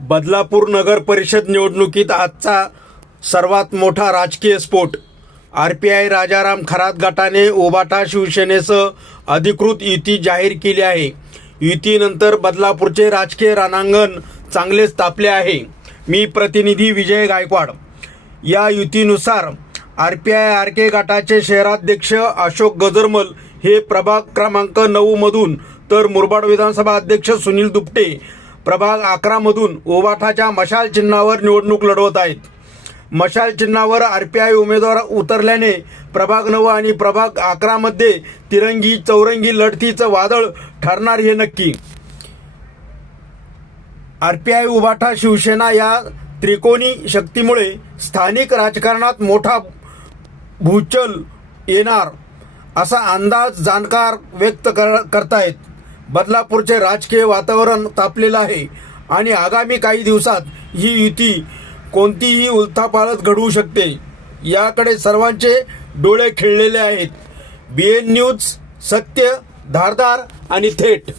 बदलापूर नगर परिषद निवडणुकीत आजचा सर्वात मोठा राजकीय स्फोट। RPI राजाराम खरात गटाने उबाटा शिवसेनेसह अधिकृत युती जाहीर केली आहे। युतीनंतर बदलापूरचे राजकीय रणांगण चांगलेच तापले आहे। मी प्रतिनिधी विजय गायकवाड। या युतीनुसार RPI RK गटाचे शहराध्यक्ष अशोक गजरमल हे प्रभाग क्रमांक 9 मधून तर मुरबाड विधानसभा अध्यक्ष सुनील दुपटे प्रभाग 11 मधून उबाटाच्या मशाल चिन्हावर निवडणूक लढवत आहेत। मशाल चिन्हावर RPI उमेदवार उतरल्याने प्रभाग 9 आणि प्रभाग 11 मध्ये तिरंगी चौरंगी लढतीचं वादळ ठरणार हे नक्की। RPI उबाटा शिवसेना या त्रिकोणी शक्तीमुळे स्थानिक राजकारणात मोठा भूचल येणार असा अंदाज जाणकार व्यक्त करतायत। बदलापूरचे राजकीय वातावरण तापलेलं आहे आणि आगामी काही दिवसात ही युती कोणतीही उलथापालथ घडवू शकते याकडे सर्वांचे डोळे खिळलेले आहेत। BN न्यूज, सत्य, धारदार आणि थेट।